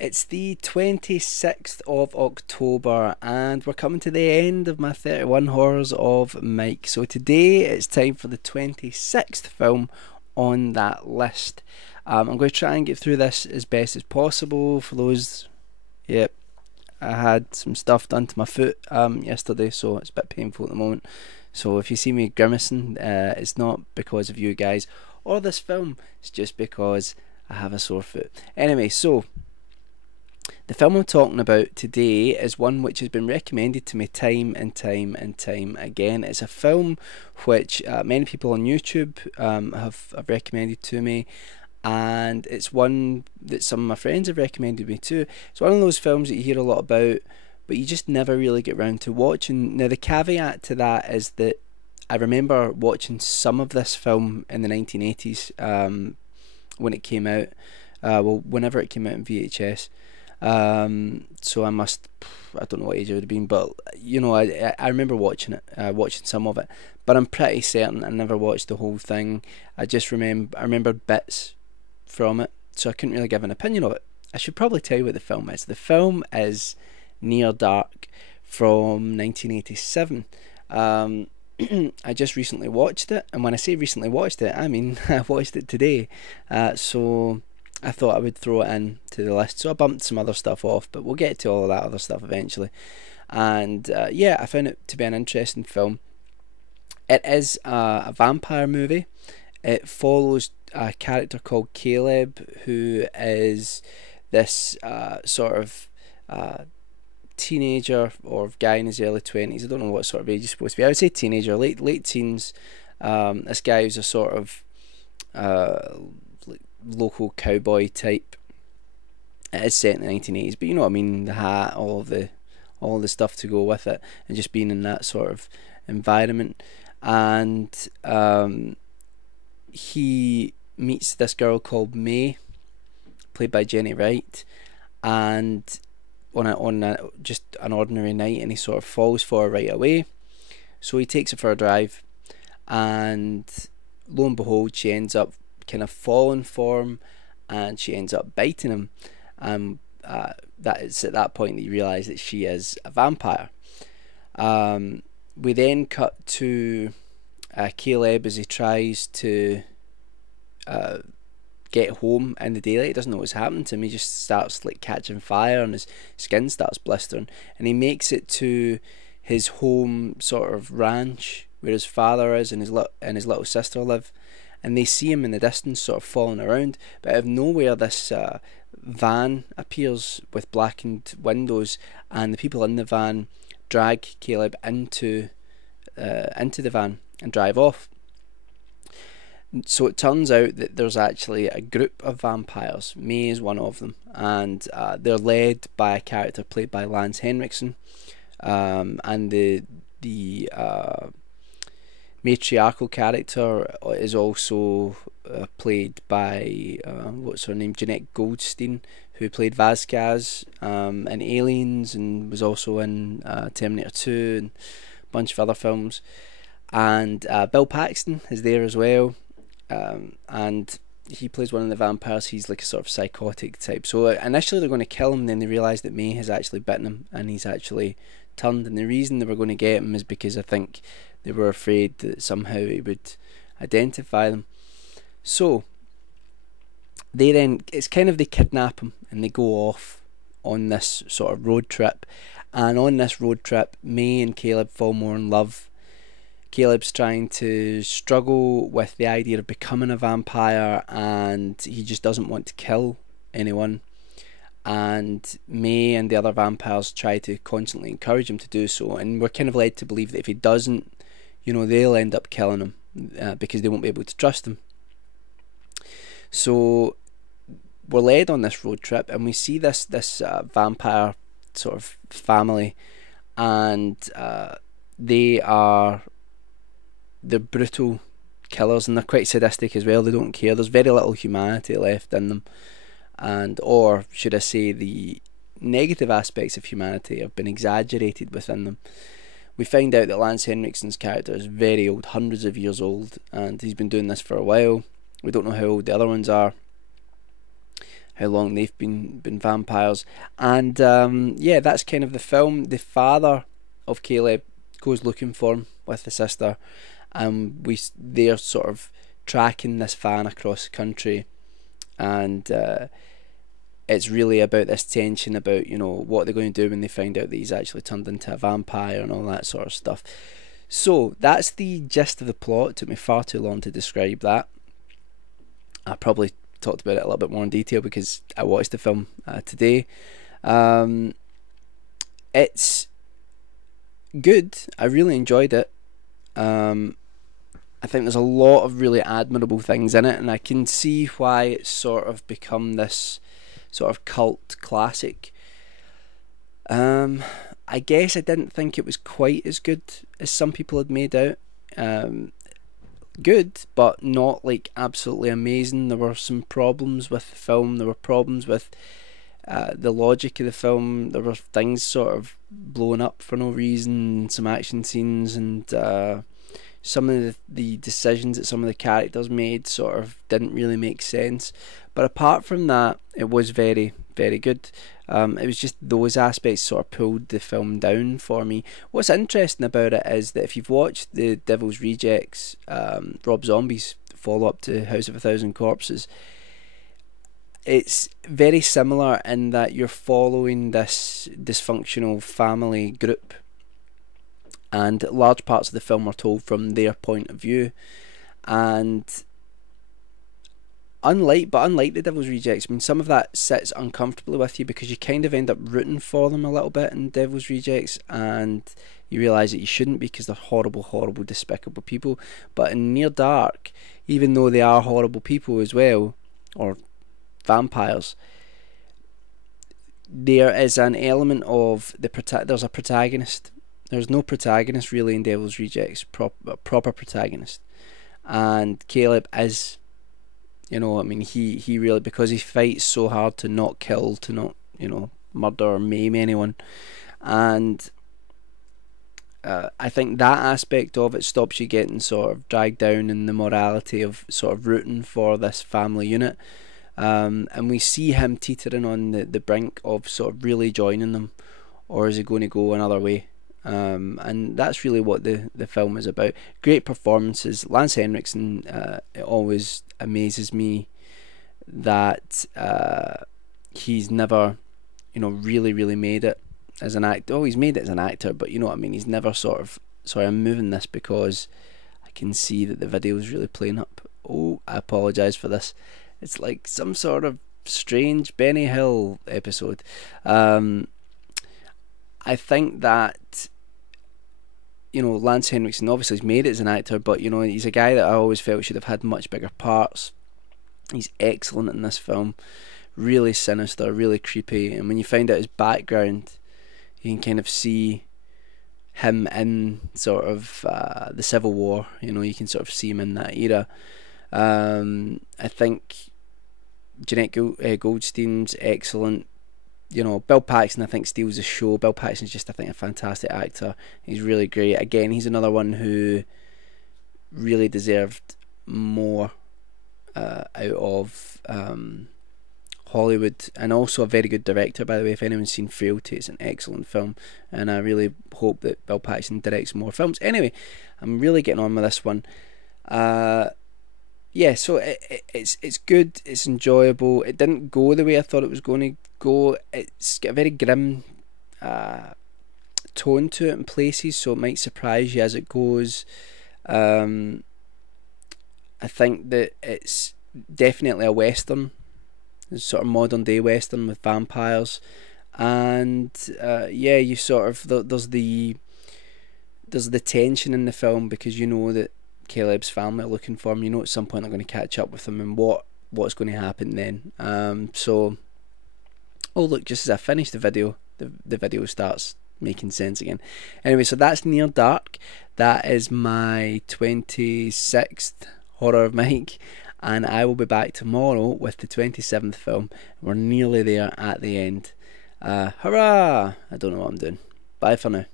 It's the 26th of October, and we're coming to the end of my 31 Horrors of Mike. So today it's time for the 26th film on that list. I'm going to try and get through this as best as possible. For those, yep, I had some stuff done to my foot yesterday, so it's a bit painful at the moment. So if you see me grimacing, it's not because of you guys or this film, it's just because I have a sore foot. Anyway, so the film I'm talking about today is one which has been recommended to me time and time and time again. It's a film which many people on YouTube have recommended to me, and it's one that some of my friends have recommended me too. It's one of those films that you hear a lot about, but you just never really get round to watching. Now, the caveat to that is that I remember watching some of this film in the 1980s when it came out. Whenever it came out in VHS. So I don't know what age I would have been, but I remember watching it, watching some of it, but I'm pretty certain I never watched the whole thing. I remember bits from it, so I couldn't really give an opinion of it. I should probably tell you what the film is. The film is Near Dark from 1987. I just recently watched it, and when I say recently watched it, I mean I watched it today. So I thought I would throw it in to the list. So I bumped some other stuff off, but we'll get to all of that other stuff eventually. And I found it to be an interesting film. It is a vampire movie. It follows a character called Caleb, who is this sort of teenager or guy in his early 20s. I don't know what sort of age he's supposed to be. I would say teenager, late teens. This guy who's a sort of local cowboy type. It is set in the 1980s, but you know what I mean, the hat, all the stuff to go with it, and just being in that sort of environment. And he meets this girl called May, played by Jenny Wright, and on just an ordinary night, and he sort of falls for her right away. So he takes her for a drive, and lo and behold, she ends up kind of falling for him, and she ends up biting him. That it's at that point that you realise that she is a vampire. We then cut to Caleb as he tries to get home in the daylight. He doesn't know what's happening to him. He just starts like catching fire, and his skin starts blistering, and he makes it to his home sort of ranch where his father is and his little sister live. And they see him in the distance sort of falling around, but out of nowhere this van appears with blackened windows, and the people in the van drag Caleb into the van and drive off. So it turns out that there's actually a group of vampires. May is one of them, and they're led by a character played by Lance Henriksen, and the matriarchal character is also played by what's her name, Jeanette Goldstein, who played Vasquez in Aliens, and was also in Terminator 2 and a bunch of other films. And Bill Paxton is there as well, and he plays one of the vampires. He's like a sort of psychotic type. So initially they're going to kill him, then they realise that May has actually bitten him, and he's actually turned. And the reason they were going to get him is because I think they were afraid that somehow he would identify them. So they kidnap him, and they go off on this sort of road trip. And on this road trip, May and Caleb fall more in love. Caleb's trying to struggle with the idea of becoming a vampire, and he just doesn't want to kill anyone. And May and the other vampires try to constantly encourage him to do so, and we're kind of led to believe that if he doesn't, they'll end up killing him because they won't be able to trust him. So we're led on this road trip, and we see this vampire sort of family, and they're brutal killers, and they're quite sadistic as well. They don't care. There's very little humanity left in them, or should I say, the negative aspects of humanity have been exaggerated within them. We find out that Lance Henriksen's character is very old, hundreds of years old, and he's been doing this for a while. We don't know how old the other ones are. how long they've been vampires. And yeah, that's kind of the film. The father of Caleb goes looking for him with the sister, and they're sort of tracking this van across the country, and it's really about this tension about, you know, what they're going to do when they find out that he's actually turned into a vampire and all that sort of stuff. So that's the gist of the plot. It took me far too long to describe that. I probably talked about it a little bit more in detail because I watched the film today. It's good. I really enjoyed it. I think there's a lot of really admirable things in it, and I can see why it's sort of become this sort of cult classic. I guess I didn't think it was quite as good as some people had made out. Good, but not like absolutely amazing. There were some problems with the film. There were problems with the logic of the film. There were things sort of blowing up for no reason, some action scenes, and some of the decisions that some of the characters made sort of didn't really make sense. But apart from that, it was very, very good. It was just those aspects sort of pulled the film down for me. What's interesting about it is that if you've watched The Devil's Rejects, Rob Zombie's follow-up to House of a Thousand Corpses, it's very similar in that you're following this dysfunctional family group, and large parts of the film are told from their point of view. And unlike The Devil's Rejects, I mean, some of that sits uncomfortably with you because you kind of end up rooting for them a little bit in Devil's Rejects, and you realise that you shouldn't because they're horrible, horrible, despicable people. But in Near Dark, even though they are horrible people as well, or vampires, there is an element of there's a protagonist. There's no protagonist really in Devil's Rejects, proper protagonist, and Caleb is, you know, I mean, he really, because he fights so hard to not kill, to not, you know, murder or maim anyone, and I think that aspect of it stops you getting sort of dragged down in the morality of sort of rooting for this family unit. And we see him teetering on the brink of sort of really joining them, or is he going to go another way? And that's really what the film is about. Great performances. Lance Henriksen, it always amazes me that he's never, you know, really made it as an actor. Oh, he's made it as an actor, but you know what I mean, he's never sort of, sorry, I'm moving this because I can see that the video is really playing up. Oh, I apologise for this. It's like some sort of strange Benny Hill episode. I think that, you know, Lance Henriksen obviously has made it as an actor, but you know, he's a guy that I always felt should have had much bigger parts. He's excellent in this film, really sinister, really creepy, and when you find out his background, you can kind of see him in sort of the Civil War. You know, you can sort of see him in that era. I think Jeanette Goldstein's excellent. You know, Bill Paxton, I think, steals the show. Bill Paxton's just, I think, a fantastic actor. He's really great. Again, he's another one who really deserved more out of Hollywood, and also a very good director, by the way. If anyone's seen Frailty, it's an excellent film, and I really hope that Bill Paxton directs more films. Anyway, I'm really getting on with this one. Yeah, so it's good, it's enjoyable. It didn't go the way I thought it was going to go. It's got a very grim tone to it in places, so it might surprise you as it goes. I think that it's definitely a western, it's sort of modern day western with vampires, and yeah, you sort of there's the tension in the film because you know that Caleb's family are looking for him. You know at some point they're going to catch up with him, and what's going to happen then. So, oh look, just as I finish the video, the video starts making sense again. Anyway, so that's Near Dark. That is my 26th horror of Mike, and I will be back tomorrow with the 27th film. We're nearly there at the end. Hurrah! I don't know what I'm doing. Bye for now.